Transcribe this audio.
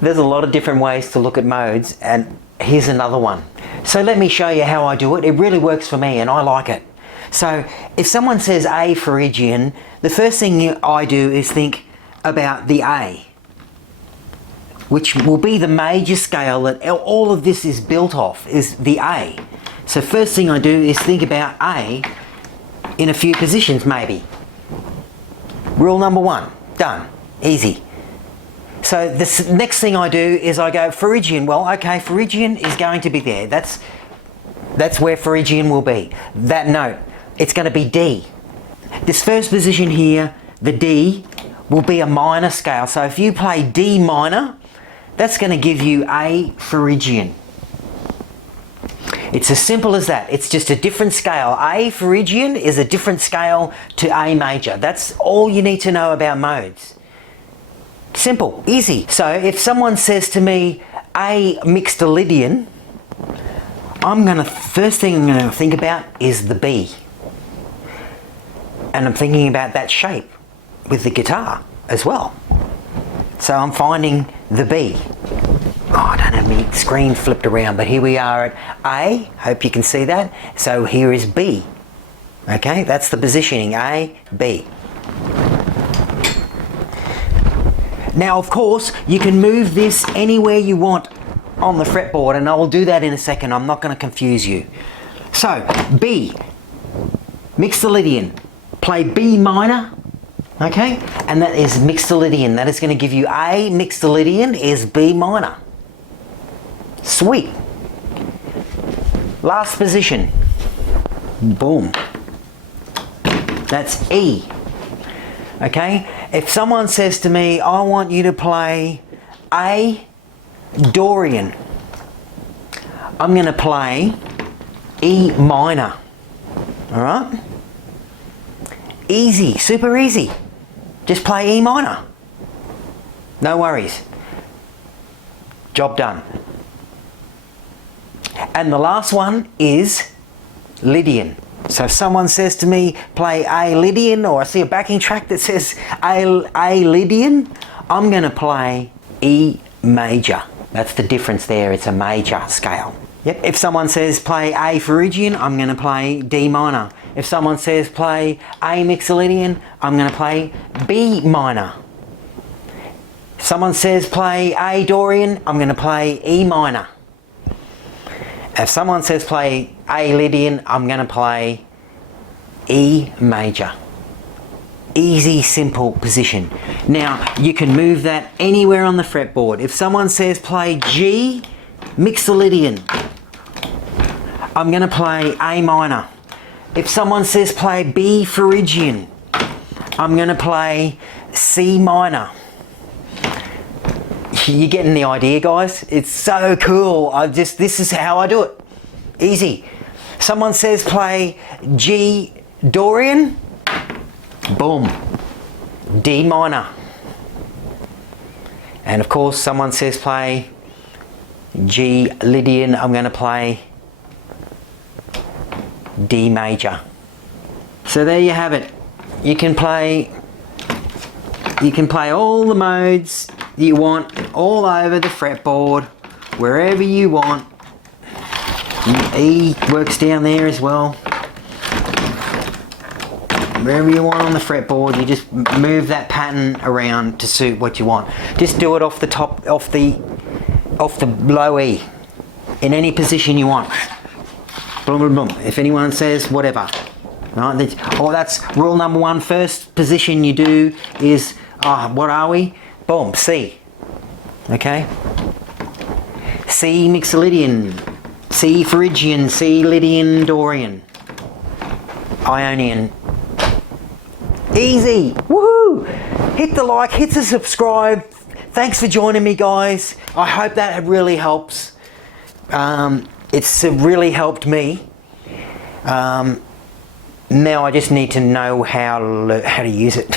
There's a lot of different ways to look at modes, and here's another one. So let me show you how I do it. It really works for me and I like it. So if someone says A Phrygian, the first thing I do is think about the A, which will be the major scale that all of this is built off, is the A. So first thing I do is think about A in a few positions maybe. Rule number one, done, easy. So the next thing I do is I go Phrygian. Well, okay, Phrygian is going to be there. That's where Phrygian will be. That note, it's going to be D. This first position here, the D, will be a minor scale. So if you play D minor, that's going to give you A Phrygian. It's as simple as that. It's just a different scale. A Phrygian is a different scale to A major. That's all you need to know about modes. Simple, easy. So if someone says to me A Mixolydian, first thing I'm gonna think about is the B. And I'm thinking about that shape with the guitar as well. So I'm finding the B. Oh, I don't have my screen flipped around, but here we are at A. Hope you can see that. So here is B. Okay, that's the positioning, A, B. Now, of course, you can move this anywhere you want on the fretboard, and I will do that in a second. I'm not going to confuse you. So, B, Mixolydian. Play B minor, okay? And that is Mixolydian. That is going to give you A Mixolydian is B minor. Sweet. Last position. Boom. That's E. Okay? If someone says to me, I want you to play A Dorian, I'm going to play E minor. Alright? Easy, super easy. Just play E minor. No worries. Job done. And the last one is Lydian. So if someone says to me, play A Lydian, or I see a backing track that says A Lydian, I'm going to play E major. That's the difference there. It's a major scale. Yep. If someone says play A Phrygian, I'm going to play D minor. If someone says play A Mixolydian, I'm going to play B minor. If someone says play A Dorian, I'm going to play E minor. If someone says play A Lydian, I'm going to play E major. Easy, simple position. Now, you can move that anywhere on the fretboard. If someone says play G Mixolydian, I'm going to play A minor. If someone says play B Phrygian, I'm going to play C minor. You're getting the idea, guys. It's so cool. This is how I do it. Easy. Someone says play G Dorian, boom, D minor. And of course, someone says play G Lydian, I'm going to play D major. So there you have it. You can play all the modes you want all over the fretboard, wherever you want. E works down there as well. Wherever you want on the fretboard, you just move that pattern around to suit what you want. Just do it off the top, off the low E, in any position you want. Boom, boom, boom. If anyone says whatever, right? Oh, that's rule number one. First position you do is, what are we? Boom, C. Okay? C Mixolydian, C Phrygian, C Lydian, Dorian, Ionian. Easy! Woohoo! Hit the like, hit the subscribe. Thanks for joining me, guys. I hope that really helps. It's really helped me. Now I just need to know how to use it.